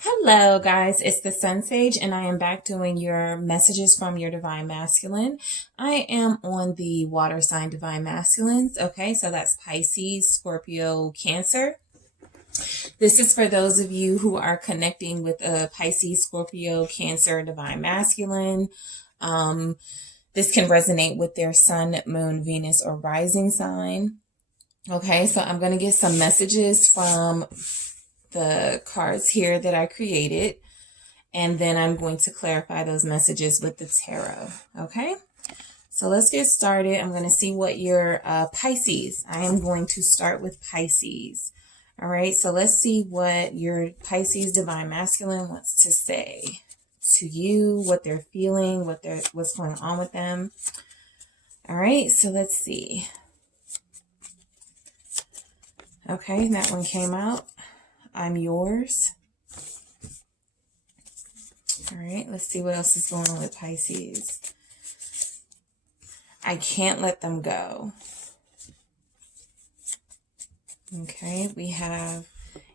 Hello, guys. It's the Sun Sage, and I am back doing your messages from your Divine Masculine. I am on the water sign Divine Masculines. Okay, so that's Pisces, Scorpio, Cancer. This is for those of you who are connecting with a Pisces, Scorpio, Cancer, Divine Masculine. This can resonate with their Sun, Moon, Venus, or rising sign. Okay, so I'm going to get some messages from the cards here that I created, and then I'm going to clarify those messages with the tarot. Okay, so let's get started. I'm going to see what your Pisces. I am going to start with Pisces. All right, so let's see what your Pisces Divine Masculine wants to say to you, what they're feeling, what's going on with them. All right, so let's see. Okay, that one came out. I'm yours. All right, let's see what else is going on with Pisces. I can't let them go. Okay, we have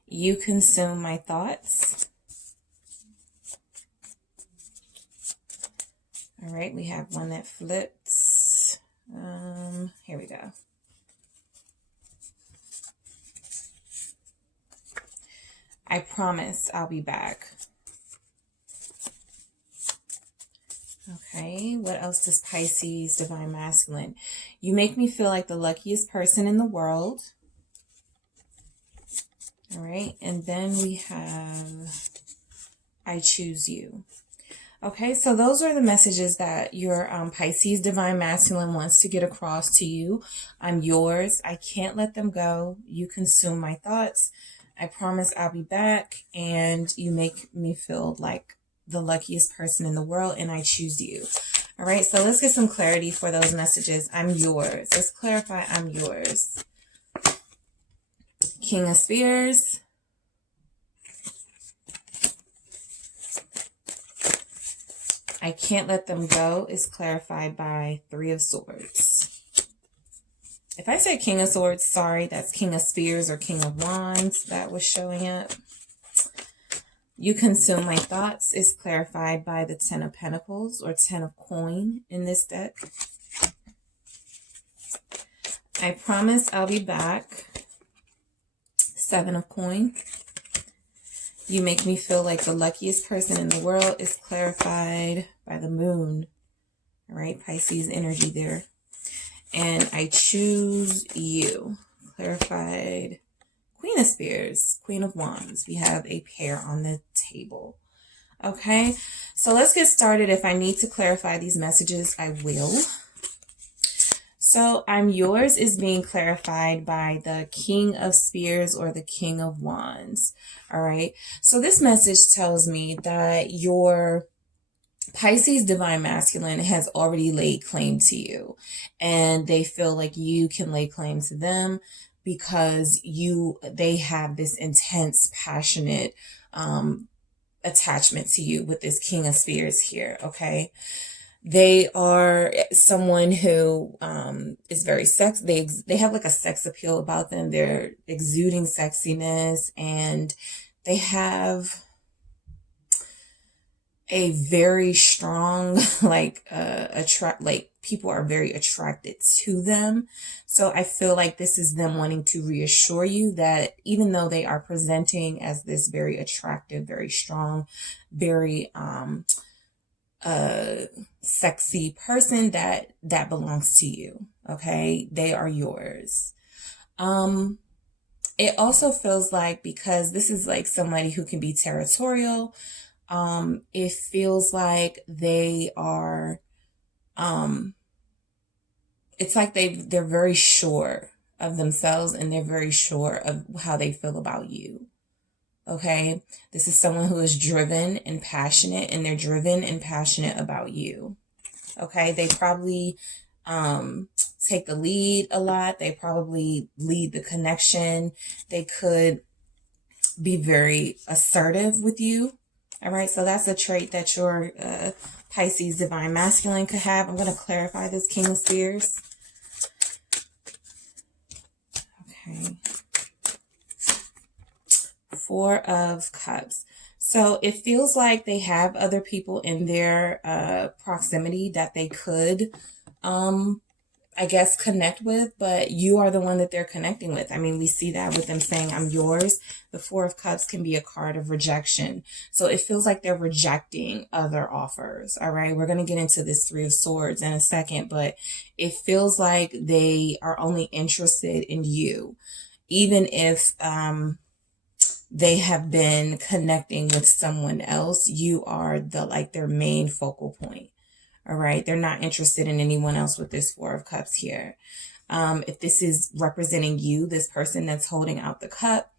you consume my thoughts. All right, we have one that flips. Here we go. I promise I'll be back. Okay, what else does Pisces Divine Masculine? You make me feel like the luckiest person in the world. All right, and then we have I choose you. Okay, so those are the messages that your Pisces Divine Masculine wants to get across to you. I'm yours. I can't let them go. You consume my thoughts. I promise I'll be back, and you make me feel like the luckiest person in the world, and I choose you. All right, so let's get some clarity for those messages. I'm yours. Let's clarify I'm yours. King of Spears. I can't let them go is clarified by Three of Swords. If I say King of Swords, sorry, that's King of Spears or King of Wands that was showing up. You consume my thoughts is clarified by the Ten of Pentacles or Ten of Coin in this deck. I promise I'll be back. Seven of Coin. You make me feel like the luckiest person in the world is clarified by the Moon. All right, Pisces energy there. And I choose you. Clarified. Queen of Spears, Queen of Wands. We have a pair on the table. Okay, so let's get started. If I need to clarify these messages, I will. So I'm yours is being clarified by the King of Spears or the King of Wands. All right, so this message tells me that your Pisces Divine Masculine has already laid claim to you, and they feel like you can lay claim to them because they have this intense, passionate attachment to you with this King of Spears here. Okay, they are someone who is very they have like a sex appeal about them. They're exuding sexiness, and they have a very strong people are very attracted to them. So I feel like this is them wanting to reassure you that even though they are presenting as this very attractive, very strong, very sexy person, that belongs to you. Okay, they are yours. It also feels like, because this is like somebody who can be territorial, it feels like they are, it's like they're very sure of themselves, and they're very sure of how they feel about you. Okay, this is someone who is driven and passionate, and they're driven and passionate about you. Okay, they probably take the lead a lot. They probably lead the connection. They could be very assertive with you. All right, so that's a trait that your Pisces Divine Masculine could have. I'm going to clarify this King of Spears. Okay. Four of Cups. So it feels like they have other people in their proximity that they could, I guess, connect with, but you are the one that they're connecting with. I mean, we see that with them saying, I'm yours. The Four of Cups can be a card of rejection. So it feels like they're rejecting other offers. All right. We're going to get into this Three of Swords in a second, but it feels like they are only interested in you, even if, they have been connecting with someone else. You are their main focal point. All right. They're not interested in anyone else with this Four of Cups here. If this is representing you, this person that's holding out the cup,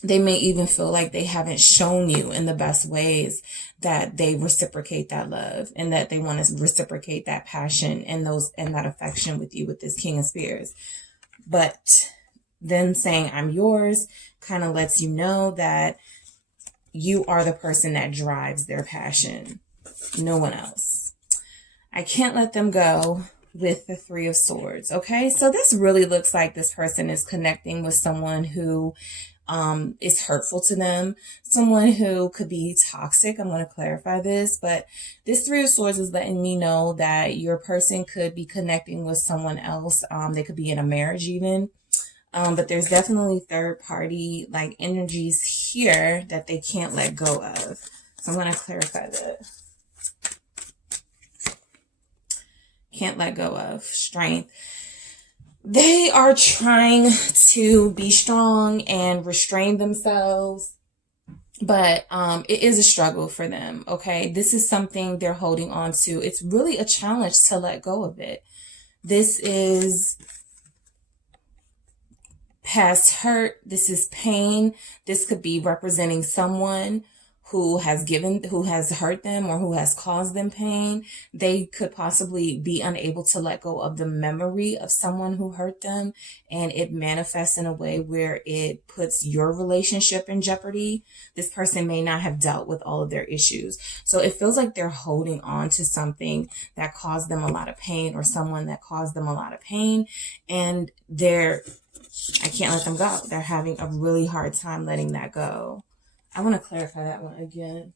they may even feel like they haven't shown you in the best ways that they reciprocate that love and that they want to reciprocate that passion and that affection with you with this King of Spears. But them saying, I'm yours, kind of lets you know that you are the person that drives their passion. No one else. I can't let them go with the Three of Swords. Okay, so this really looks like this person is connecting with someone who is hurtful to them, someone who could be toxic. I'm going to clarify this, but this Three of Swords is letting me know that your person could be connecting with someone else. They could be in a marriage even. But there's definitely third party energies here that they can't let go of. So I'm going to clarify that. Can't let go of. Strength. They are trying to be strong and restrain themselves, but it is a struggle for them. Okay, this is something they're holding on to. It's really a challenge to let go of it. This is past hurt. This is pain. This could be representing someone who has hurt them or who has caused them pain. They could possibly be unable to let go of the memory of someone who hurt them, and it manifests in a way where it puts your relationship in jeopardy. This person may not have dealt with all of their issues. So it feels like they're holding on to something that caused them a lot of pain or someone that caused them a lot of pain, and I can't let them go. They're having a really hard time letting that go. I want to clarify that one again.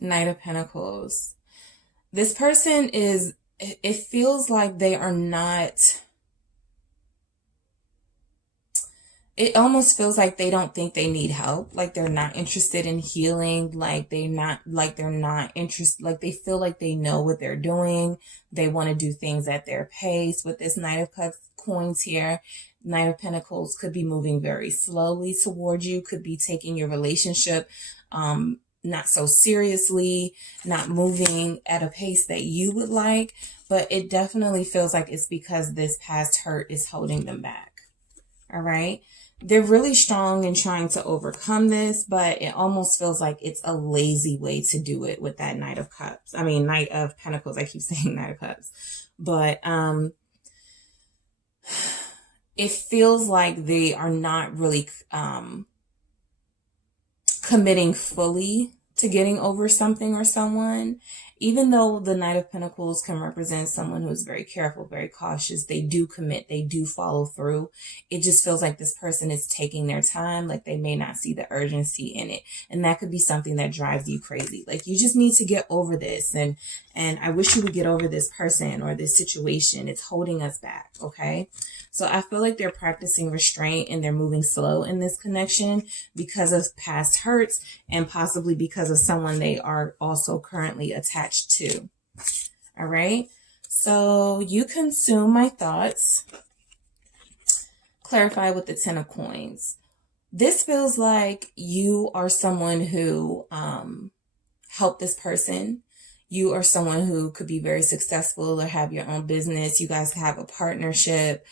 Knight of Pentacles. This person it feels like they are not, it almost feels like they don't think they need help. Like they're not interested in healing. They're not interested. Like they feel like they know what they're doing. They want to do things at their pace. With this Knight of Cups coins here, Knight of Pentacles could be moving very slowly towards you, could be taking your relationship not so seriously, not moving at a pace that you would like. But it definitely feels like it's because this past hurt is holding them back. All right. They're really strong in trying to overcome this, but it almost feels like it's a lazy way to do it with that Knight of Cups. I mean, Knight of Pentacles. I keep saying Knight of Cups. But it feels like they are not really committing fully to getting over something or someone. Even though the Knight of Pentacles can represent someone who is very careful, very cautious, they do commit, they do follow through. It just feels like this person is taking their time, like they may not see the urgency in it. And that could be something that drives you crazy. Like you just need to get over this. And I wish you would get over this person or this situation. It's holding us back. Okay. So I feel like they're practicing restraint and they're moving slow in this connection because of past hurts and possibly because of someone they are also currently attached to. All right. So you consume my thoughts. Clarify with the Ten of Coins. This feels like you are someone who helped this person. You are someone who could be very successful or have your own business. You guys have a partnership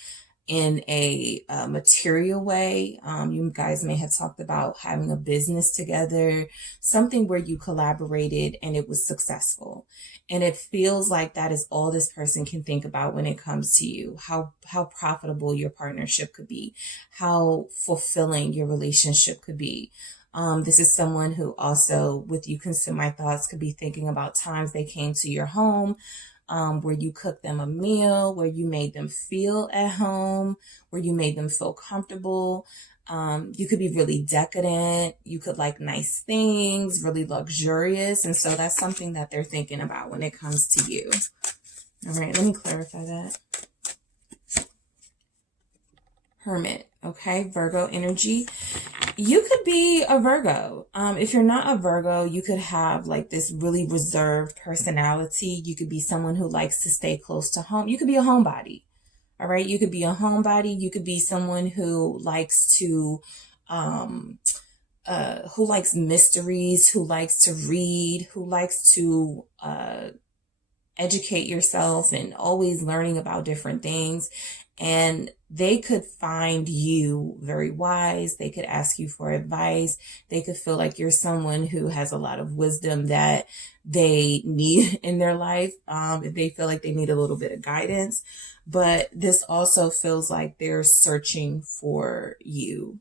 in a material way. You guys may have talked about having a business together, something where you collaborated and it was successful. And it feels like that is all this person can think about when it comes to you, how profitable your partnership could be, how fulfilling your relationship could be. This is someone who also, with you consume my thoughts, could be thinking about times they came to your home, where you cooked them a meal, where you made them feel at home, where you made them feel comfortable. You could be really decadent. You could like nice things, really luxurious. And so that's something that they're thinking about when it comes to you. All right, let me clarify that. Hermit, okay, Virgo energy. You could be a Virgo. If you're not a Virgo, you could have like this really reserved personality. You could be someone who likes to stay close to home. You could be a homebody. All right. You could be a homebody. You could be someone who likes to, who likes mysteries, who likes to read, who likes to, educate yourself and always learning about different things. And they could find you very wise. They could ask you for advice. They could feel like you're someone who has a lot of wisdom that they need in their life. If they feel like they need a little bit of guidance, but this also feels like they're searching for you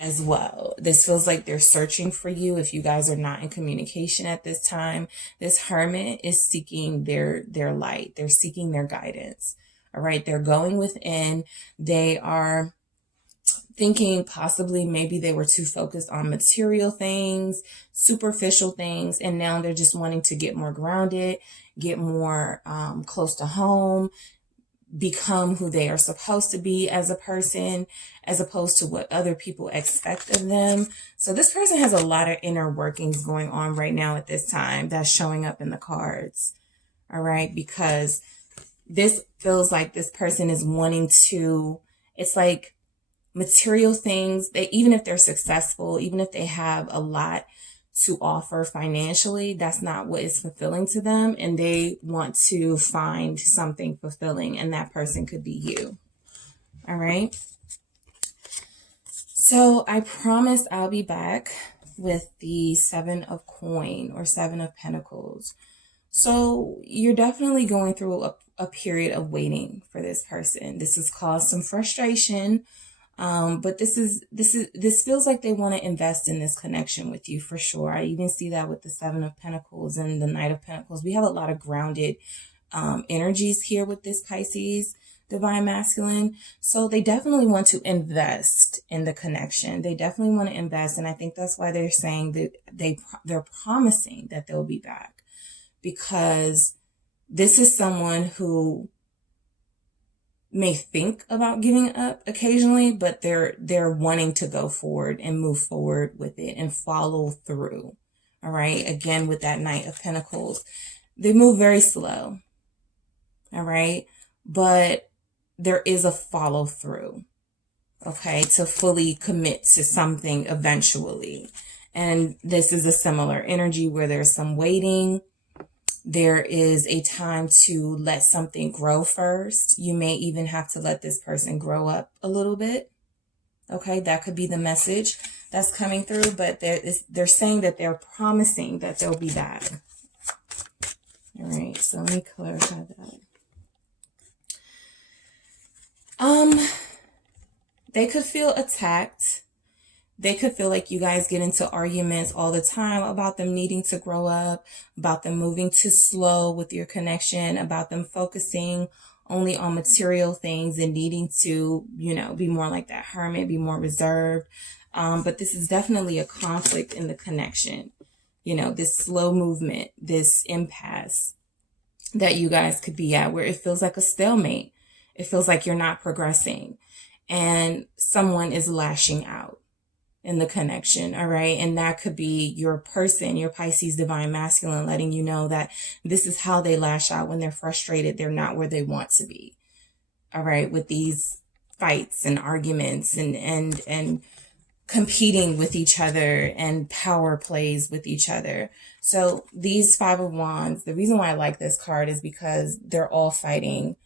as well. This feels like they're searching for you. If you guys are not in communication at this time, this hermit is seeking their light. They're seeking their guidance. All right. They're going within. They are thinking possibly maybe they were too focused on material things, superficial things, and now they're just wanting to get more grounded, get more close to home, become who they are supposed to be as a person, as opposed to what other people expect of them. So this person has a lot of inner workings going on right now at this time that's showing up in the cards. All right. Because this feels like this person is wanting to, it's like material things. They, even if they're successful, even if they have a lot to offer financially, that's not what is fulfilling to them. And they want to find something fulfilling, and that person could be you. All right. So I promise I'll be back with the 7 of Coin or 7 of Pentacles. So you're definitely going through a period of waiting for this person. This has caused some frustration. But this feels like they want to invest in this connection with you for sure. I even see that with the 7 of Pentacles and the Knight of Pentacles. We have a lot of grounded energies here with this Pisces Divine Masculine. So they definitely want to invest in the connection. They definitely want to invest. And I think that's why they're saying that they're promising that they'll be back, because this is someone who may think about giving up occasionally, but they're wanting to go forward and move forward with it and follow through. All right. Again, with that Knight of Pentacles, they move very slow. All right. But there is a follow through. Okay. To fully commit to something eventually. And this is a similar energy where there's some waiting. There is a time to let something grow first. You may even have to let this person grow up a little bit. Okay, that could be the message that's coming through, but they're saying that they're promising that they'll be back. All right, so let me clarify that. They could feel attacked. They could feel like you guys get into arguments all the time about them needing to grow up, about them moving too slow with your connection, about them focusing only on material things and needing to, be more like that hermit, be more reserved. But this is definitely a conflict in the connection. This slow movement, this impasse that you guys could be at, where it feels like a stalemate. It feels like you're not progressing and someone is lashing out in the connection. All right. And that could be your person, your Pisces Divine Masculine, letting you know that this is how they lash out when they're frustrated. They're not where they want to be. All right. With these fights and arguments and competing with each other and power plays with each other. So these 5 of Wands, the reason why I like this card is because they're all fighting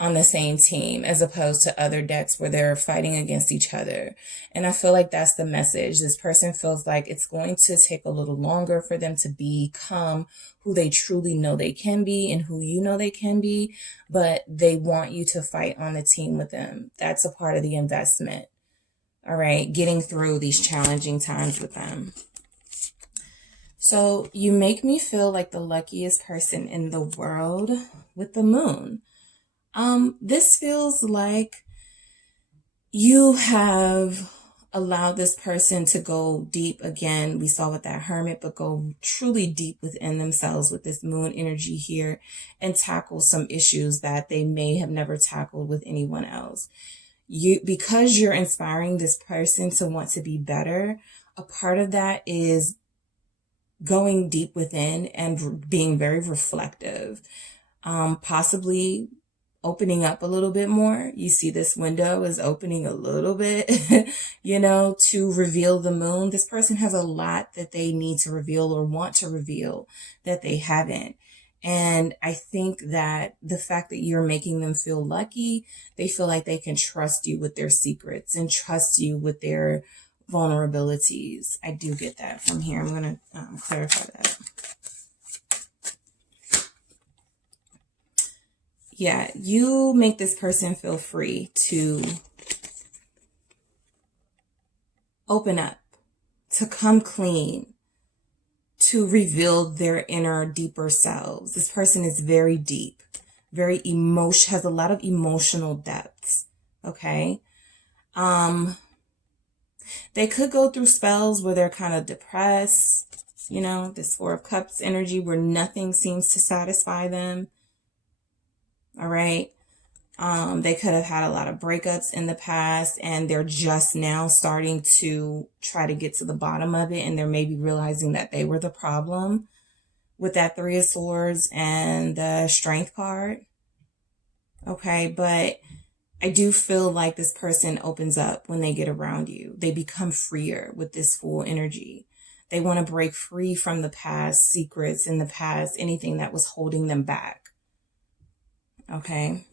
on the same team, as opposed to other decks where they're fighting against each other. And I feel like that's the message. This person feels like it's going to take a little longer for them to become who they truly know they can be and who you know they can be, but they want you to fight on the team with them. That's a part of the investment. All right, getting through these challenging times with them. So you make me feel like the luckiest person in the world with the moon. This feels like you have allowed this person to go deep again. We saw with that hermit, but go truly deep within themselves with this moon energy here and tackle some issues that they may have never tackled with anyone else. Because you're inspiring this person to want to be better, a part of that is going deep within and being very reflective, possibly opening up a little bit more. You see this window is opening a little bit, to reveal the moon. This person has a lot that they need to reveal or want to reveal that they haven't. And I think that the fact that you're making them feel lucky, they feel like they can trust you with their secrets and trust you with their vulnerabilities. I do get that from here. I'm going to clarify that. Yeah, you make this person feel free to open up, to come clean, to reveal their inner, deeper selves. This person is very deep, very has a lot of emotional depths. Okay. They could go through spells where they're kind of depressed, this Four of Cups energy where nothing seems to satisfy them. All right. They could have had a lot of breakups in the past and they're just now starting to try to get to the bottom of it. And they're maybe realizing that they were the problem with that Three of Swords and the Strength card. Okay. But I do feel like this person opens up when they get around you. They become freer with this full energy. They want to break free from the past secrets in the past, anything that was holding them back. Okay.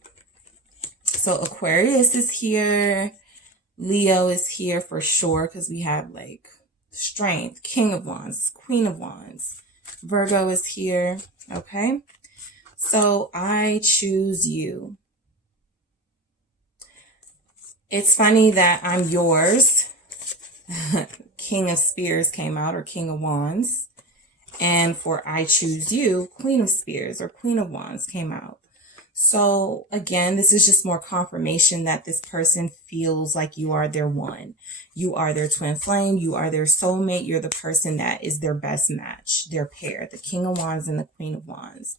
So Aquarius is here. Leo is here for sure because we have like Strength, King of Wands, Queen of Wands. Virgo is here. Okay. So I choose you. It's funny that I'm yours. King of Spears came out, or King of Wands. And for I choose you, Queen of Spears or Queen of Wands came out. So again, this is just more confirmation that this person feels like you are their one. You are their twin flame. You are their soulmate. You're the person that is their best match, their pair, the King of Wands and the Queen of Wands.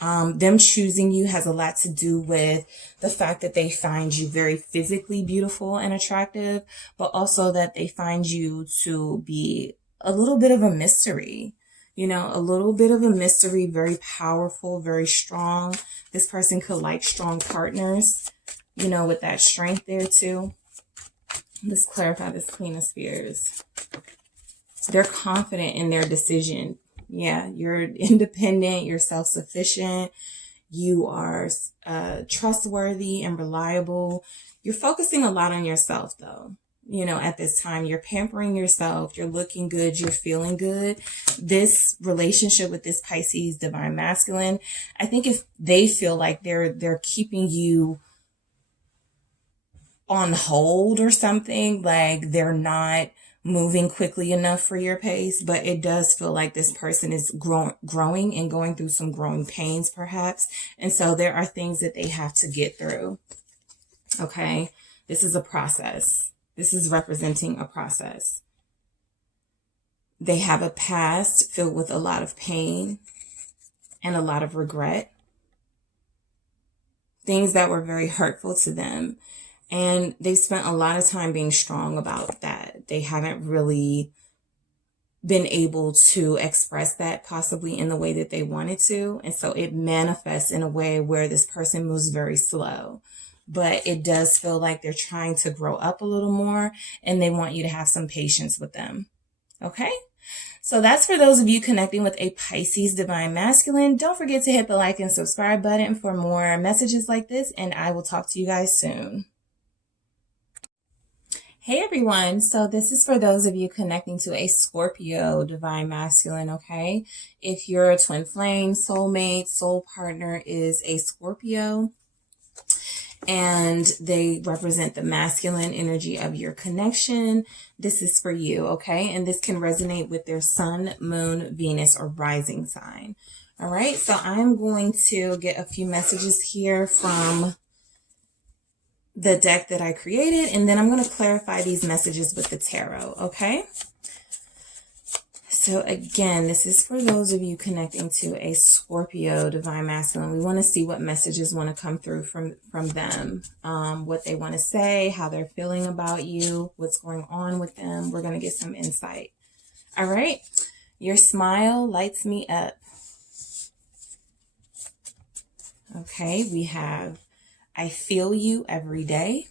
Them choosing you has a lot to do with the fact that they find you very physically beautiful and attractive, but also that they find you to be a little bit of a mystery. A little bit of a mystery, very powerful, very strong. This person could like strong partners, with that strength there too. Let's clarify this Queen of Spears. They're confident in their decision. Yeah, you're independent, you're self-sufficient, you are trustworthy and reliable. You're focusing a lot on yourself though. At this time, you're pampering yourself, you're looking good, you're feeling good. This relationship with this Pisces divine masculine, I think if they feel like they're keeping you on hold or something, like they're not moving quickly enough for your pace, but it does feel like this person is growing and going through some growing pains perhaps. And so there are things that they have to get through. Okay. This is a process. This is representing a process. They have a past filled with a lot of pain and a lot of regret. Things that were very hurtful to them. And they've spent a lot of time being strong about that. They haven't really been able to express that possibly in the way that they wanted to. And so it manifests in a way where this person moves very slow. But it does feel like they're trying to grow up a little more and they want you to have some patience with them. Okay? So that's for those of you connecting with a Pisces divine masculine. Don't forget to hit the like and subscribe button for more messages like this, and I will talk to you guys soon. Hey everyone, so this is for those of you connecting to a Scorpio divine masculine, okay? If your twin flame, soulmate, soul partner is a Scorpio, and they represent the masculine energy of your connection. This is for you, okay? And this can resonate with their sun, moon, Venus, or rising sign. All right, so I'm going to get a few messages here from the deck that I created, and then I'm going to clarify these messages with the tarot, okay? So again, this is for those of you connecting to a Scorpio divine masculine. We want to see what messages want to come through from them, what they want to say, how they're feeling about you, what's going on with them. We're going to get some insight. All right. Your smile lights me up. Okay. We have, I feel you every day.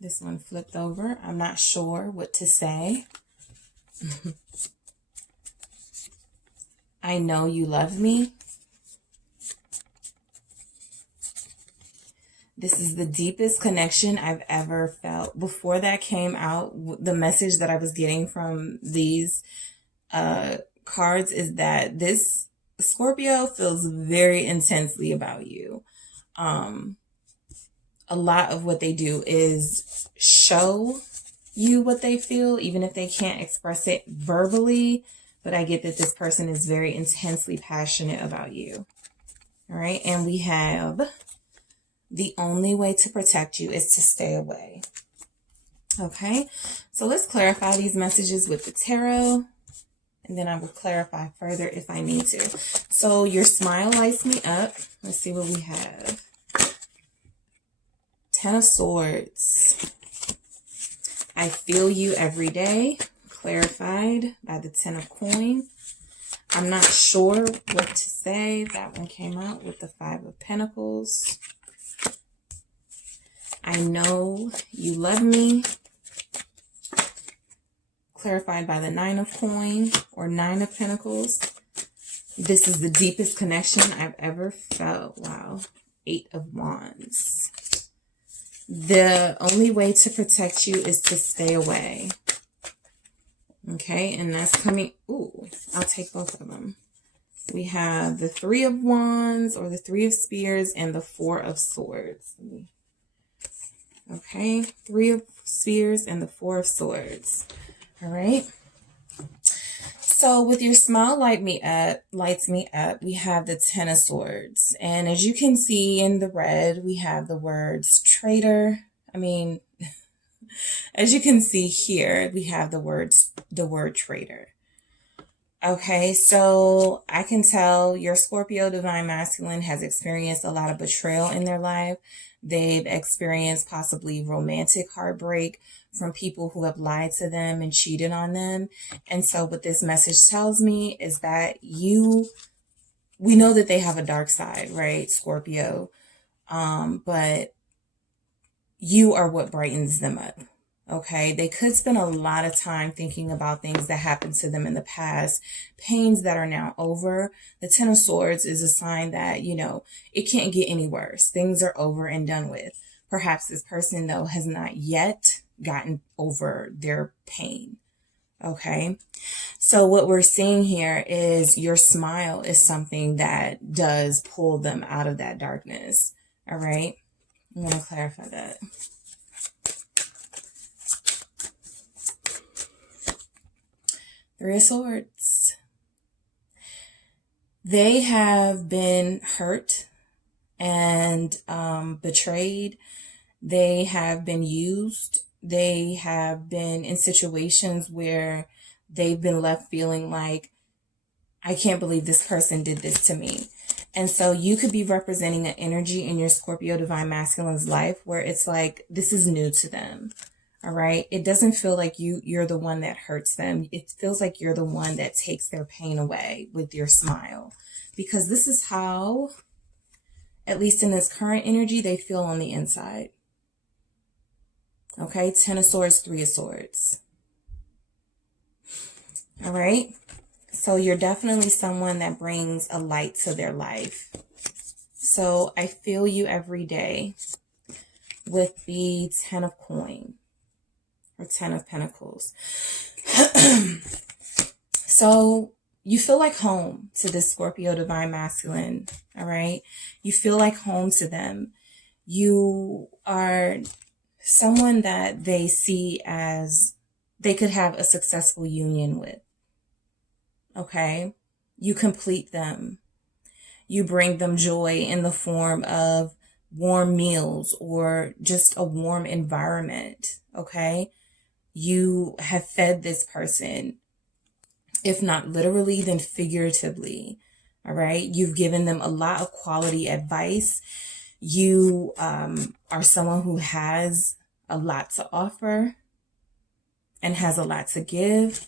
This one flipped over. I'm not sure what to say. I know you love me. This is the deepest connection I've ever felt. Before that came out, the message that I was getting from these cards is that this Scorpio feels very intensely about you. A lot of what they do is show you what they feel, even if they can't express it verbally. But I get that this person is very intensely passionate about you. All right. And we have the only way to protect you is to stay away. Okay. So let's clarify these messages with the tarot. And then I will clarify further if I need to. So your smile lights me up. Let's see what we have. Ten of Swords. I feel you every day. Clarified by the Ten of Coins. I'm not sure what to say. That one came out with the Five of Pentacles. I know you love me. Clarified by the Nine of Coins or Nine of Pentacles. This is the deepest connection I've ever felt. Wow. Eight of Wands. The only way to protect you is to stay away. Okay, and that's coming. Ooh, I'll take both of them. We have the Three of Wands or the Three of Spears and the Four of Swords. Okay, Three of Spears and the Four of Swords. All right. So with your smile lights me up, we have the Ten of Swords. And as you can see in the red, we have the words traitor. As you can see here, we have the word traitor. Okay, so I can tell your Scorpio divine masculine has experienced a lot of betrayal in their life. They've experienced possibly romantic heartbreak from people who have lied to them and cheated on them. And so what this message tells me is that we know that they have a dark side, right, Scorpio? But you are what brightens them up. Okay, they could spend a lot of time thinking about things that happened to them in the past, pains that are now over. The Ten of Swords is a sign that, it can't get any worse. Things are over and done with. Perhaps this person, though, has not yet gotten over their pain. Okay, so what we're seeing here is your smile is something that does pull them out of that darkness. All right, I'm going to clarify that. Three of Swords. They have been hurt and betrayed. They have been used. They have been in situations where they've been left feeling like, I can't believe this person did this to me. And so you could be representing an energy in your Scorpio divine masculine's life where it's like, this is new to them. All right. It doesn't feel like you're the one that hurts them. It feels like you're the one that takes their pain away with your smile, because this is how, at least in this current energy, they feel on the inside. Okay. Ten of Swords, Three of Swords. All right. So you're definitely someone that brings a light to their life. So I feel you every day with the Ten of Coins. Or Ten of Pentacles. So you feel like home to this Scorpio divine masculine. All right. You feel like home to them. You are someone that they see as they could have a successful union with. Okay. You complete them. You bring them joy in the form of warm meals or just a warm environment. Okay. You have fed this person, if not literally, then figuratively. All right. You've given them a lot of quality advice. You are someone who has a lot to offer and has a lot to give,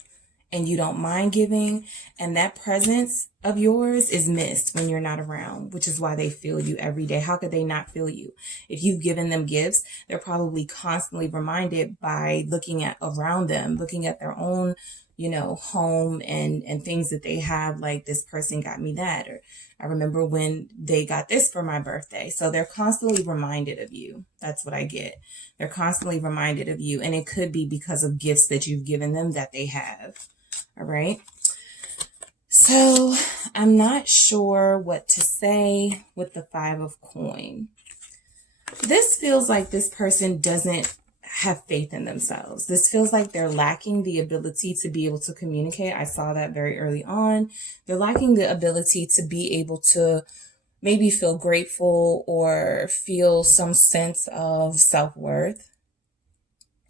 and you don't mind giving. And that presence of yours is missed when you're not around, which is why they feel you every day. How could they not feel you? If you've given them gifts, they're probably constantly reminded by looking at around them, looking at their own, home and things that they have, like this person got me that, or I remember when they got this for my birthday. So they're constantly reminded of you. That's what I get. They're constantly reminded of you. And it could be because of gifts that you've given them that they have. All right. So I'm not sure what to say with the 5 of coin. This feels like this person doesn't have faith in themselves. This feels like they're lacking the ability to be able to communicate. I saw that very early on. They're lacking the ability to be able to maybe feel grateful or feel some sense of self-worth.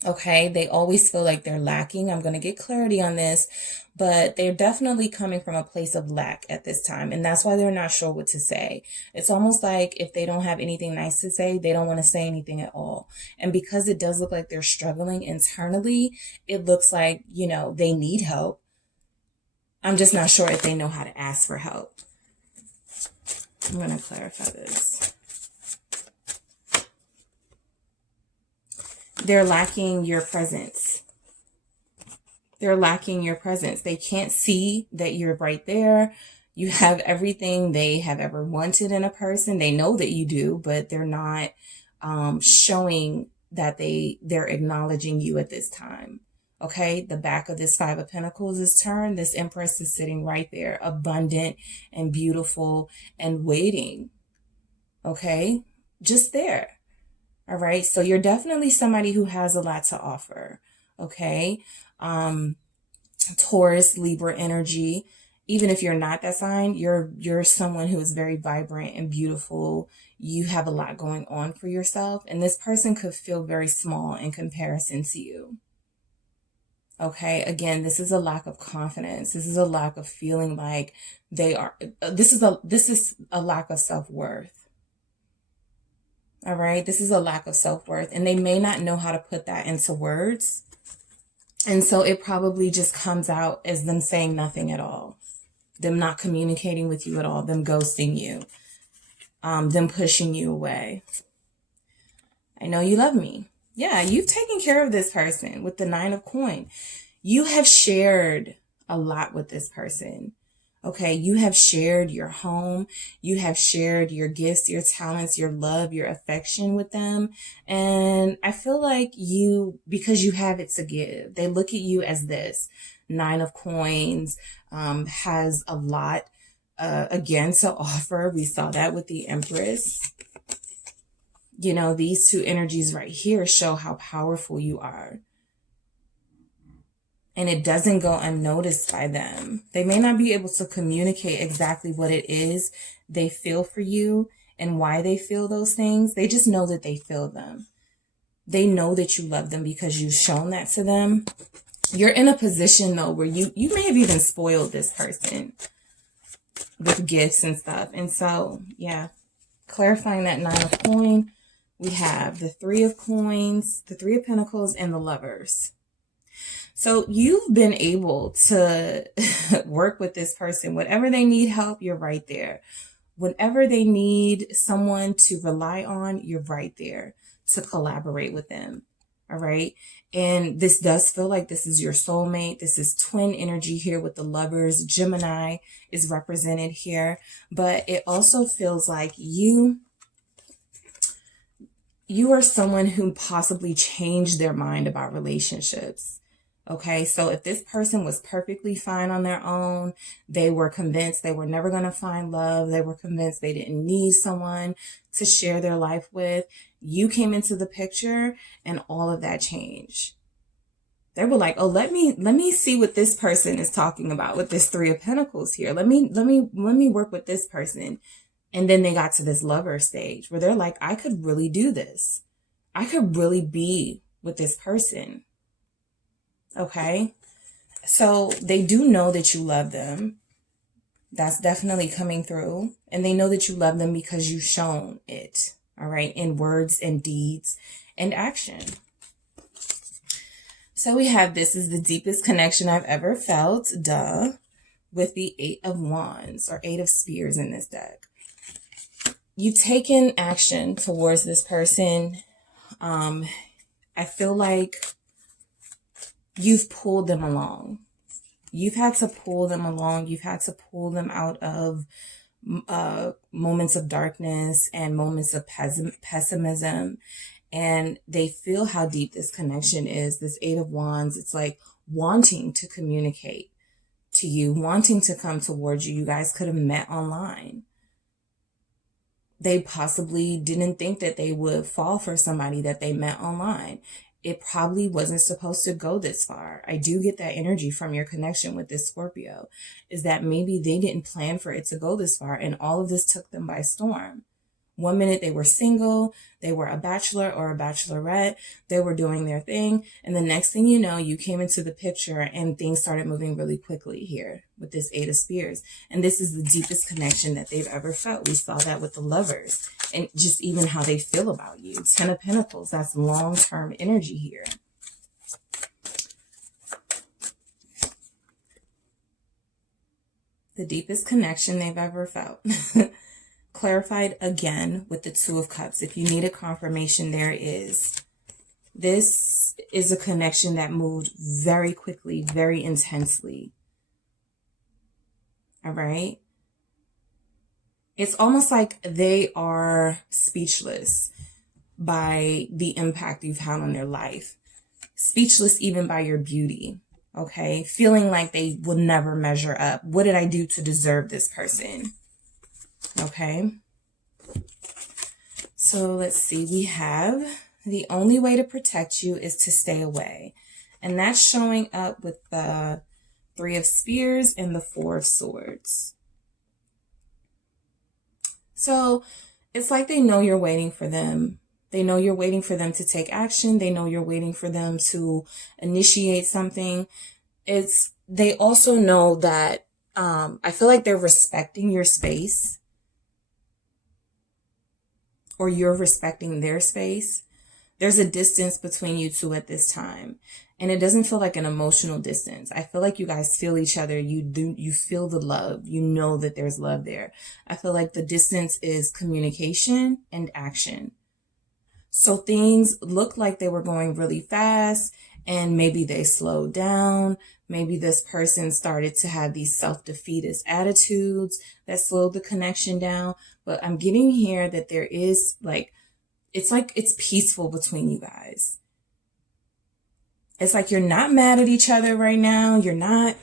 Okay, they always feel like they're lacking. I'm going to get clarity on this, but they're definitely coming from a place of lack at this time. And that's why they're not sure what to say. It's almost like if they don't have anything nice to say, they don't want to say anything at all. And because it does look like they're struggling internally, it looks like, they need help. I'm just not sure if they know how to ask for help. I'm going to clarify this. They're lacking your presence. They're lacking your presence. They can't see that you're right there. You have everything they have ever wanted in a person. They know that you do, but they're not showing that they're acknowledging you at this time. Okay, the back of this 5 of Pentacles is turned. This Empress is sitting right there, abundant and beautiful and waiting. Okay, just there. All right. So you're definitely somebody who has a lot to offer. Okay. Taurus, Libra energy. Even if you're not that sign, you're someone who is very vibrant and beautiful. You have a lot going on for yourself. And this person could feel very small in comparison to you. Okay. Again, this is a lack of confidence. This is a lack of feeling like they are, this is a lack of self-worth. All right. This is a lack of self-worth, and they may not know how to put that into words. And so it probably just comes out as them saying nothing at all, them not communicating with you at all, them ghosting you, them pushing you away. I know you love me. Yeah. You've taken care of this person with the 9 of coin. You have shared a lot with this person. Okay, you have shared your home, you have shared your gifts, your talents, your love, your affection with them. And I feel like because you have it to give, they look at you as this 9 of coins, has a lot, again, to offer. We saw that with the Empress. These 2 energies right here show how powerful you are. And it doesn't go unnoticed by them. They may not be able to communicate exactly what it is they feel for you and why they feel those things. They just know that they feel them. They know that you love them because you've shown that to them. You're in a position, though, where you may have even spoiled this person with gifts and stuff. And so, yeah, clarifying that 9 of coin, we have the 3 of coins, the 3 of pentacles, and the Lovers. So you've been able to work with this person. Whenever they need help, you're right there. Whenever they need someone to rely on, you're right there to collaborate with them. All right. And this does feel like this is your soulmate. This is twin energy here with the Lovers. Gemini is represented here, but it also feels like you are someone who possibly changed their mind about relationships. Okay, so if this person was perfectly fine on their own, they were convinced they were never going to find love, they were convinced they didn't need someone to share their life with, you came into the picture and all of that changed. They were like, oh, let me see what this person is talking about with this Three of Pentacles here. Let me work with this person. And then they got to this lover stage where they're like, I could really do this. I could really be with this person. Okay, so they do know that you love them. That's definitely coming through. And they know that you love them because you've shown it. All right, in words and deeds and action. So we have, this is the deepest connection I've ever felt, duh, with the Eight of Wands or Eight of Spears in this deck. You've taken action towards this person. I feel like you've pulled them along. You've had to pull them along. You've had to pull them out of moments of darkness and moments of pessimism. And they feel how deep this connection is. This Eight of Wands, it's like wanting to communicate to you, wanting to come towards you. You guys could have met online. They possibly didn't think that they would fall for somebody that they met online. It probably wasn't supposed to go this far. I do get that energy from your connection with this Scorpio, is that maybe they didn't plan for it to go this far and all of this took them by storm. One minute they were single, they were a bachelor or a bachelorette, they were doing their thing. And the next thing you know, you came into the picture and things started moving really quickly here with this Eight of Spears. And this is the deepest connection that they've ever felt. We saw that with the Lovers and just even how they feel about you. Ten of Pentacles, that's long-term energy here. The deepest connection they've ever felt. Clarified again with the Two of Cups. If you need a confirmation, there is. This is a connection that moved very quickly, very intensely. All right. It's almost like they are speechless by the impact you've had on their life. Speechless even by your beauty. Okay. Feeling like they will never measure up. What did I do to deserve this person? Okay, so let's see. We have the only way to protect you is to stay away. And that's showing up with the Three of Spears and the Four of Swords. So it's like they know you're waiting for them. They know you're waiting for them to take action. They know you're waiting for them to initiate something. They also know that I feel like they're respecting your space. Or you're respecting their space. There's a distance between you two at this time. And it doesn't feel like an emotional distance. I feel like you guys feel each other. You feel the love. You know that there's love there. I feel like the distance is communication and action. So things look like they were going really fast and maybe they slowed down. Maybe this person started to have these self-defeatist attitudes that slowed the connection down. But I'm getting here that there is it's peaceful between you guys. It's like you're not mad at each other right now. You're not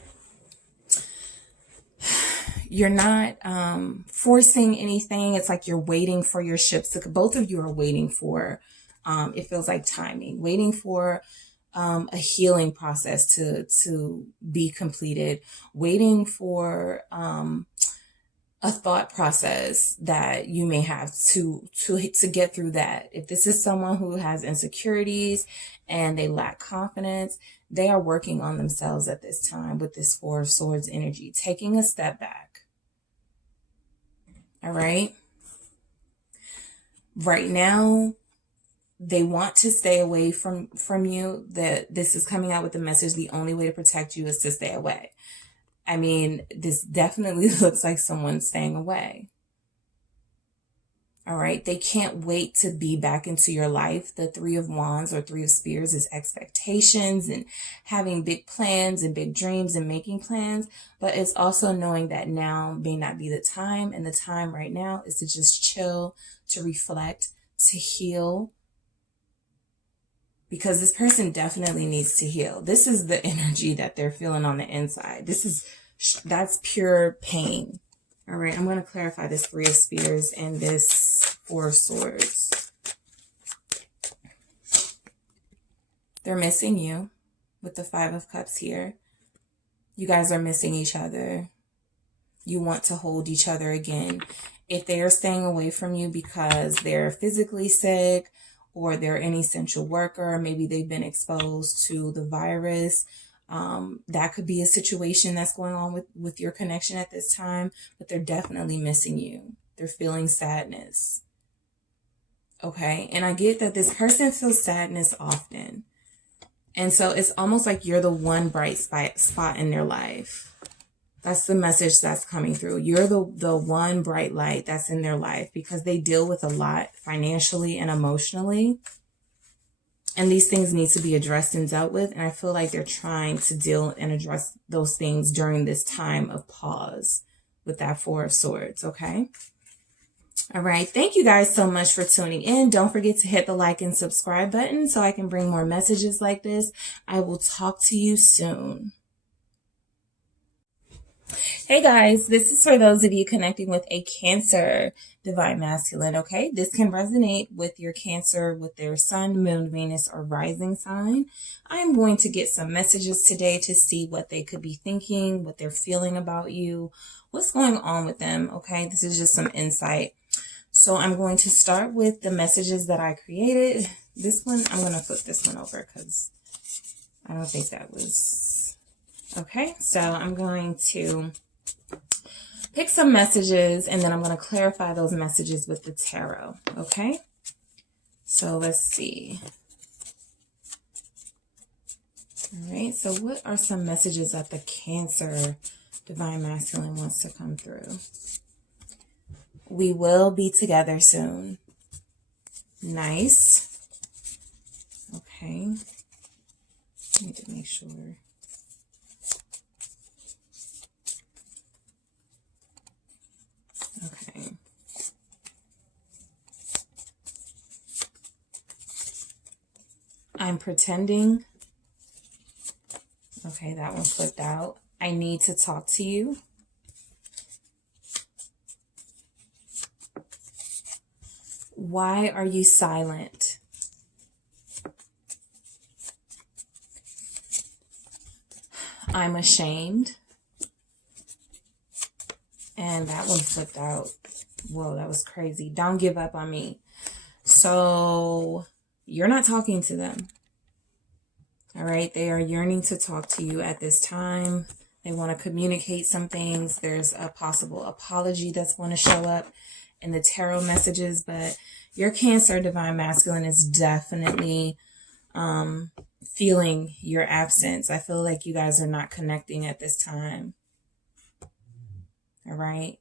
forcing anything. It's like you're waiting for your ships to, both of you are waiting for, it feels like timing, waiting for a healing process to be completed, waiting for a thought process that you may have to get through that. If this is someone who has insecurities and they lack confidence, they are working on themselves at this time with this Four of Swords energy, taking a step back. All right. Right now, they want to stay away from you. That this is coming out with the message, the only way to protect you is to stay away. I mean, this definitely looks like someone's staying away. All right. They can't wait to be back into your life. The Three of Wands or Three of Spears is expectations and having big plans and big dreams and making plans. But it's also knowing that now may not be the time. And the time right now is to just chill, to reflect, to heal, because this person definitely needs to heal. This is the energy that they're feeling on the inside. That's pure pain. All right, I'm going to clarify this Three of Spears and this Four of Swords. They're missing you with the Five of Cups here. You guys are missing each other. You want to hold each other again. If they are staying away from you because they're physically sick or they're an essential worker, maybe they've been exposed to the virus, that could be a situation that's going on with your connection at this time, but they're definitely missing you. They're feeling sadness. Okay, and I get that this person feels sadness often. And so it's almost like you're the one bright spot in their life. That's the message that's coming through. You're the one bright light that's in their life because they deal with a lot financially and emotionally. And these things need to be addressed and dealt with. And I feel like they're trying to deal and address those things during this time of pause with that Four of Swords, okay? All right. Thank you guys so much for tuning in. Don't forget to hit the like and subscribe button so I can bring more messages like this. I will talk to you soon. Hey guys, this is for those of you connecting with a Cancer Divine Masculine, okay? This can resonate with your Cancer, with their Sun, Moon, Venus, or Rising sign. I'm going to get some messages today to see what they could be thinking, what they're feeling about you, what's going on with them, okay? This is just some insight. So I'm going to start with the messages that I created. This one, I'm going to flip this one over because I don't think that was... Okay, so I'm going to pick some messages and then I'm going to clarify those messages with the tarot, okay? So let's see. All right, so what are some messages that the Cancer Divine Masculine wants to come through? We will be together soon. Nice. Okay. I need to make sure. Okay. I'm pretending. Okay, that one flipped out. I need to talk to you. Why are you silent? I'm ashamed. And that one flipped out. Whoa, that was crazy. Don't give up on me. So you're not talking to them. All right. They are yearning to talk to you at this time. They want to communicate some things. There's a possible apology that's going to show up in the tarot messages, but your Cancer Divine Masculine is definitely feeling your absence. I feel like you guys are not connecting at this time. All right.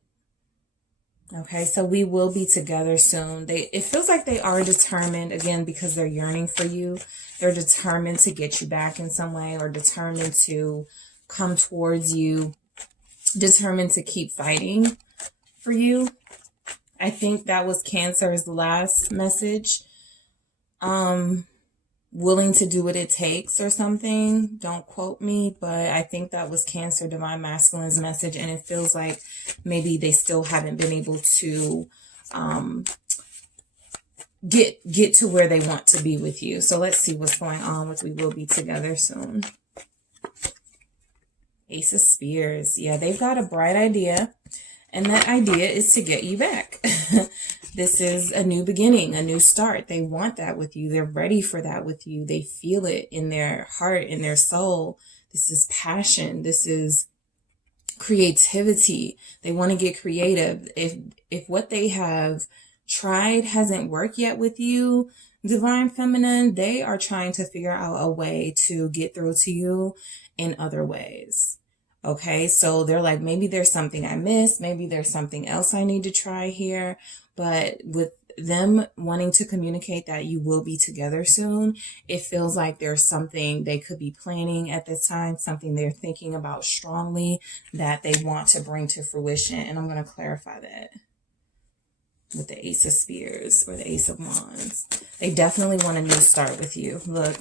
Okay, so we will be together soon. It feels like they are determined, again, because they're yearning for you. They're determined to get you back in some way, or determined to come towards you, determined to keep fighting for you. I think that was Cancer's last message. Willing to do what it takes or something. Don't quote me, but I think that was Cancer Divine Masculine's message. And it feels like maybe they still haven't been able to get to where they want to be with you. So let's see what's going on with we will be together soon. Ace of Spears. Yeah, they've got a bright idea. And that idea is to get you back. This is a new beginning, a new start. They want that with you. They're ready for that with you. They feel it in their heart, in their soul. This is passion. This is creativity. They want to get creative. If what they have tried hasn't worked yet with you, Divine Feminine, they are trying to figure out a way to get through to you in other ways. Okay, so they're like, maybe there's something I missed. Maybe there's something else I need to try here. But with them wanting to communicate that you will be together soon, it feels like there's something they could be planning at this time, something they're thinking about strongly that they want to bring to fruition. And I'm going to clarify that with the Ace of Spears or the Ace of Wands. They definitely want a new start with you. Look,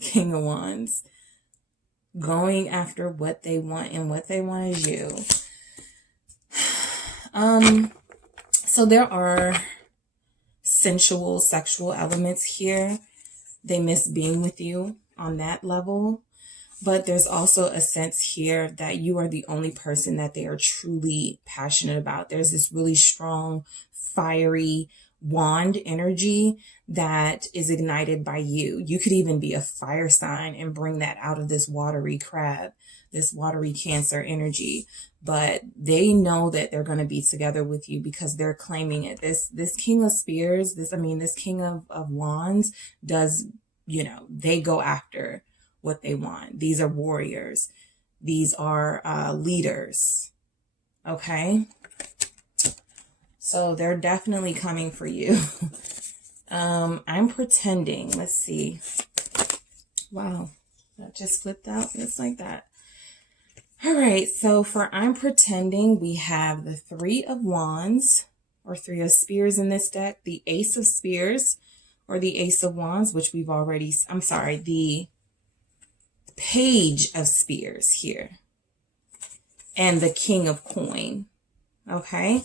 King of Wands. Going after what they want, and what they want is you. So there are sensual, sexual elements here. They miss being with you on that level. But there's also a sense here that you are the only person that they are truly passionate about. There's this really strong, fiery wand energy that is ignited by you. You could even be a fire sign and bring that out of this watery crab, this watery Cancer energy. But they know that they're going to be together with you because they're claiming it. This King of Spears, this King of Wands does, they go after what they want. These are warriors. These are leaders. Okay? So they're definitely coming for you. I'm pretending. Let's see. Wow. That just flipped out just like that. All right. So for I'm pretending, we have the Three of Wands or Three of Spears in this deck. The Ace of Spears or the Ace of Wands, which we've already, the Page of Spears here. And the King of Coin. Okay.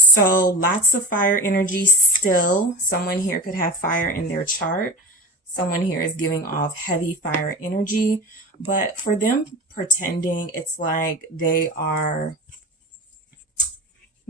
So lots of fire energy still. Someone here could have fire in their chart. Someone here is giving off heavy fire energy. But for them pretending, it's like they're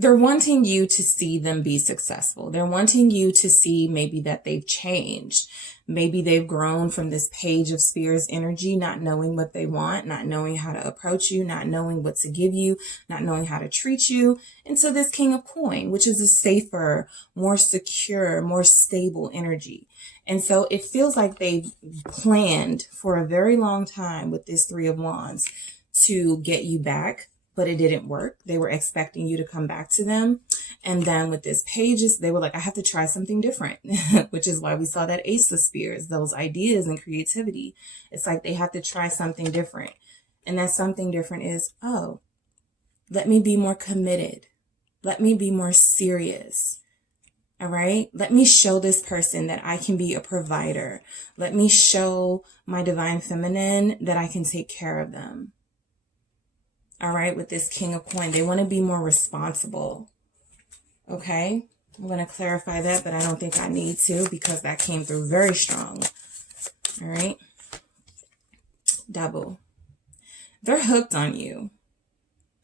wanting you to see them be successful. They're wanting you to see maybe that they've changed. Maybe they've grown from this Page of Spears energy, not knowing what they want, not knowing how to approach you, not knowing what to give you, not knowing how to treat you, into this King of Coin, which is a safer, more secure, more stable energy. And so it feels like they've planned for a very long time with this Three of Wands to get you back, but it didn't work. They were expecting you to come back to them. And then with this Pages, they were like, I have to try something different, which is why we saw that Ace of Spears, those ideas and creativity. It's like they have to try something different. And that something different is, oh, let me be more committed. Let me be more serious. All right. Let me show this person that I can be a provider. Let me show my divine feminine that I can take care of them. All right. With this King of Coin, they want to be more responsible. Okay. I'm going to clarify that, but I don't think I need to because that came through very strong. All right. Double. They're hooked on you.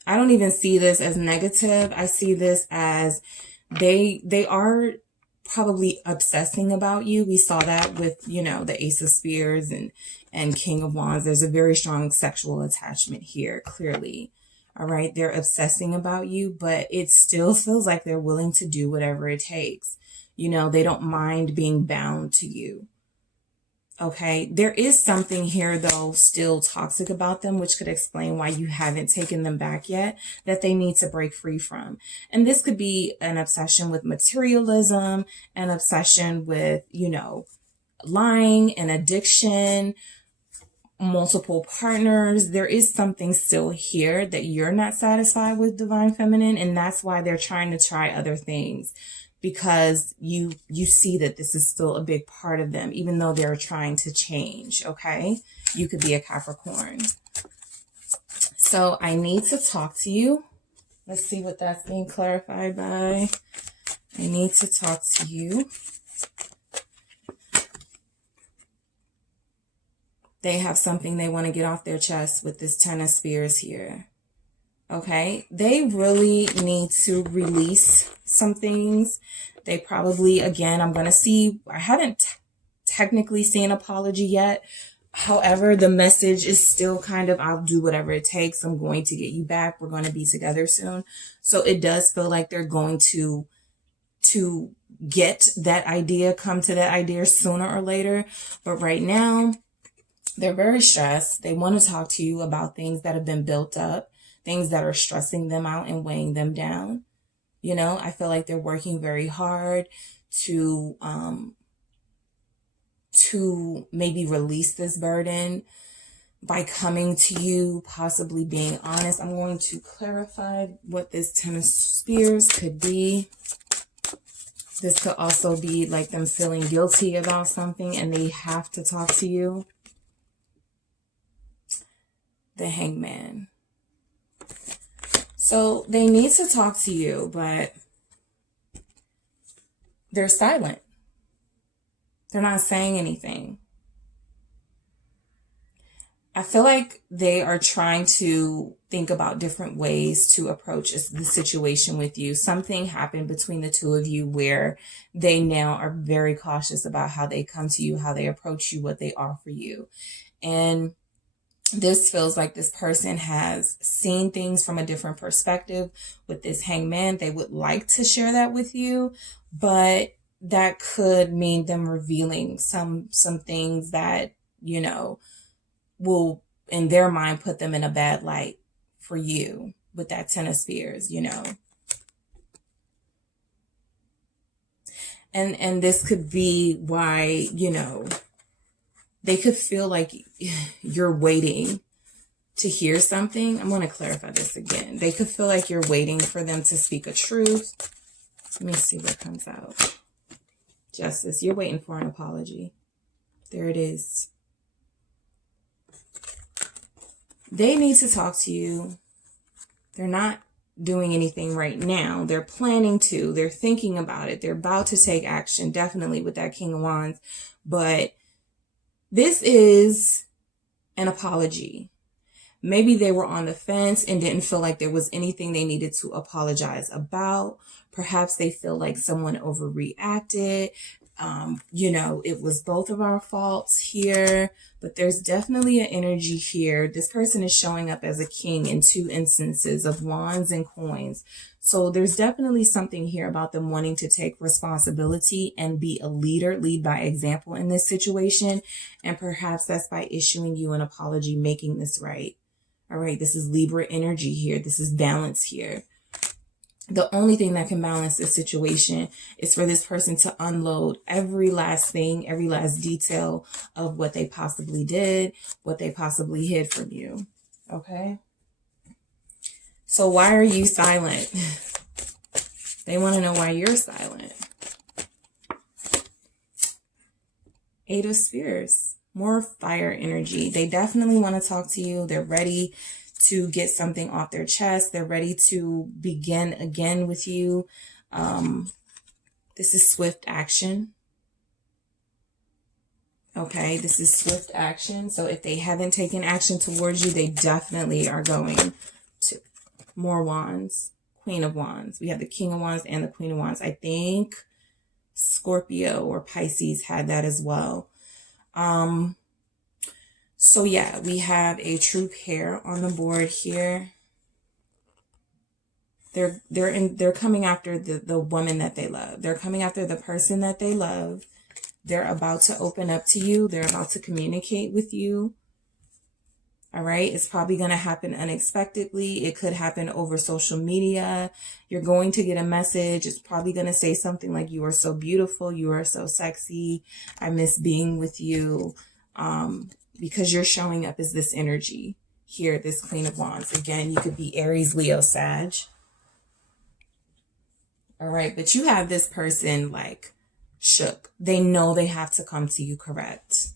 I don't even see this as negative. I see this as they are probably obsessing about you. We saw that with, the Ace of Spears and King of Wands. There's a very strong sexual attachment here, clearly. All right. They're obsessing about you, but it still feels like they're willing to do whatever it takes. They don't mind being bound to you. Okay. There is something here, though, still toxic about them, which could explain why you haven't taken them back yet, that they need to break free from. And this could be an obsession with materialism, an obsession with, lying, an addiction, multiple partners. There is something still here that you're not satisfied with, divine feminine. And that's why they're trying to try other things. Because you see that this is still a big part of them, even though they're trying to change, okay? You could be a Capricorn. So I need to talk to you. Let's see what that's being clarified by. I need to talk to you. They have something they want to get off their chest with this Ten of Spears here. Okay, they really need to release some things. They probably, again, I'm going to see, I haven't technically seen an apology yet. However, the message is still kind of, I'll do whatever it takes. I'm going to get you back. We're going to be together soon. So it does feel like they're going to get that idea, come to that idea sooner or later. But right now, they're very stressed. They want to talk to you about things that have been built up. Things that are stressing them out and weighing them down. I feel like they're working very hard to maybe release this burden by coming to you, possibly being honest. I'm going to clarify what this Ten of Spears could be. This could also be like them feeling guilty about something and they have to talk to you. The Hangman. So they need to talk to you, but they're silent. They're not saying anything. I feel like they are trying to think about different ways to approach the situation with you. Something happened between the two of you where they now are very cautious about how they come to you, how they approach you, what they offer you. And this feels like this person has seen things from a different perspective with this Hangman. They would like to share that with you, but that could mean them revealing some things that, you know, will in their mind put them in a bad light for you with that Ten of Spears, you know. And this could be why, you know, they could feel like you're waiting to hear something. I'm going to clarify this again. They could feel like you're waiting for them to speak a truth. Let me see what comes out. Justice, you're waiting for an apology. There it is. They need to talk to you. They're not doing anything right now. They're planning to. They're thinking about it. They're about to take action, definitely with that King of Wands. But this is an apology. Maybe they were on the fence and didn't feel like there was anything they needed to apologize about. Perhaps they feel like someone overreacted. You know, it was both of our faults here, but there's definitely an energy here. This person is showing up as a king in two instances of wands and coins. So there's definitely something here about them wanting to take responsibility and be a leader, lead by example in this situation. And perhaps that's by issuing you an apology, making this right. All right, this is Libra energy here. This is balance here. The only thing that can balance this situation is for this person to unload every last thing, every last detail of what they possibly did, what they possibly hid from you. Okay? So why are you silent? They want to know why you're silent. Eight of Spears. More fire energy. They definitely want to talk to you. They're ready to get something off their chest. They're ready to begin again with you. This is swift action. Okay, this is swift action. So if they haven't taken action towards you, they definitely are going to. More wands. Queen of Wands. We have the King of Wands and the Queen of Wands. I think Scorpio or Pisces had that as well. So yeah, we have a true pair on the board here. They're coming after the woman that they love. They're coming after the person that they love. They're about to open up to you. They're about to communicate with you. All right. It's probably going to happen unexpectedly. It could happen over social media. You're going to get a message. It's probably going to say something like, you are so beautiful. You are so sexy. I miss being with you. Because you're showing up as this energy here, this Queen of Wands. Again, you could be Aries, Leo, Sag. All right. But you have this person like shook. They know they have to come to you, correct?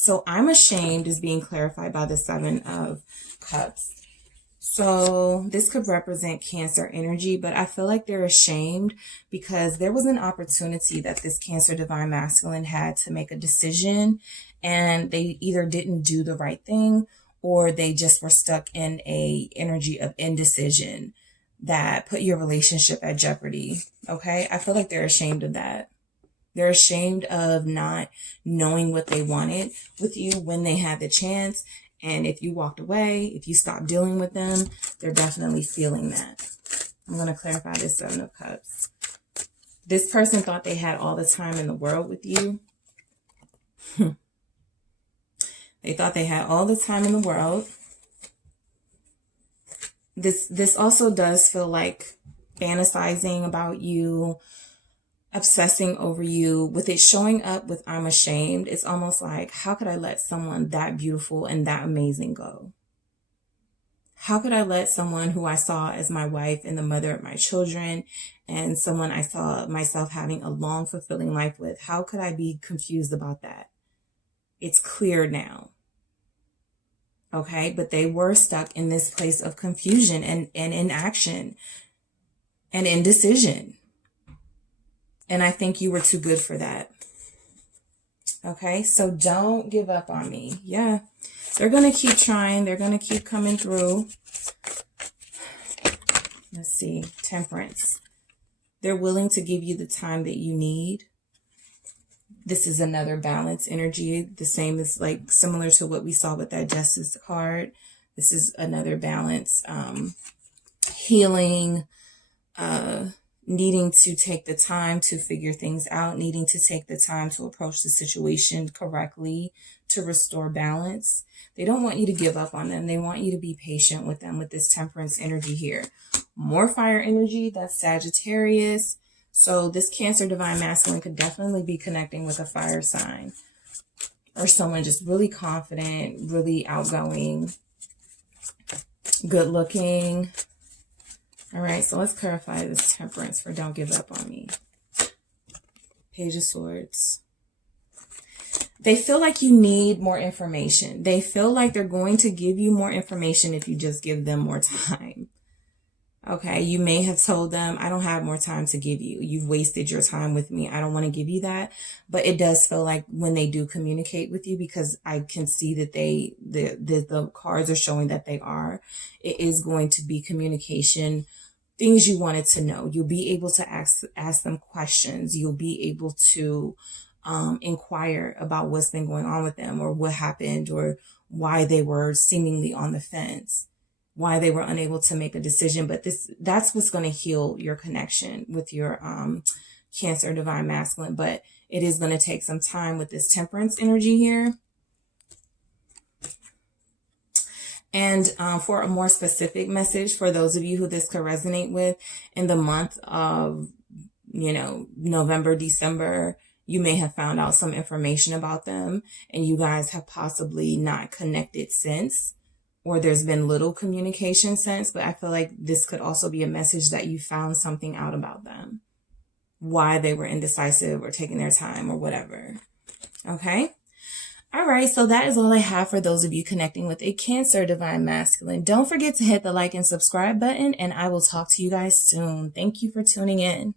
So I'm ashamed is being clarified by the Seven of Cups. So this could represent Cancer energy, but I feel like they're ashamed because there was an opportunity that this Cancer Divine Masculine had to make a decision, and they either didn't do the right thing or they just were stuck in a energy of indecision that put your relationship at jeopardy. Okay. I feel like they're ashamed of that. They're ashamed of not knowing what they wanted with you when they had the chance. And if you walked away, if you stopped dealing with them, they're definitely feeling that. I'm going to clarify this Seven of Cups. This person thought they had all the time in the world with you. They thought they had all the time in the world. This also does feel like fantasizing about you, obsessing over you. With it showing up with I'm ashamed, it's almost like, how could I let someone that beautiful and that amazing go? How could I let someone who I saw as my wife and the mother of my children and someone I saw myself having a long, fulfilling life with, how could I be confused about that? It's clear now. Okay, but they were stuck in this place of confusion and inaction and indecision. And I think you were too good for that. Okay, so don't give up on me. Yeah, they're going to keep trying. They're going to keep coming through. Let's see, Temperance. They're willing to give you the time that you need. This is another balance energy, the same as like similar to what we saw with that Justice card. This is another balance, healing, needing to take the time to figure things out, needing to take the time to approach the situation correctly to restore balance. They don't want you to give up on them. They want you to be patient with them with this Temperance energy here. More fire energy, that's Sagittarius. So this Cancer Divine Masculine could definitely be connecting with a fire sign or someone just really confident, really outgoing, good looking. All right, so let's clarify this Temperance for don't give up on me. Page of Swords. They feel like you need more information. They feel like they're going to give you more information if you just give them more time. Okay, you may have told them, I don't have more time to give you. You've wasted your time with me. I don't want to give you that. But it does feel like when they do communicate with you, because I can see that the cards are showing that they are, it is going to be communication, things you wanted to know. You'll be able to ask them questions. You'll be able to inquire about what's been going on with them or what happened or why they were seemingly on the fence, why they were unable to make a decision. But that's what's going to heal your connection with your Cancer Divine Masculine. But it is going to take some time with this Temperance energy here. And for a more specific message for those of you who this could resonate with, in the month of, November, December, you may have found out some information about them and you guys have possibly not connected since, or there's been little communication since. But I feel like this could also be a message that you found something out about them, why they were indecisive or taking their time or whatever. Okay. All right. So that is all I have for those of you connecting with a Cancer Divine Masculine. Don't forget to hit the like and subscribe button, and I will talk to you guys soon. Thank you for tuning in.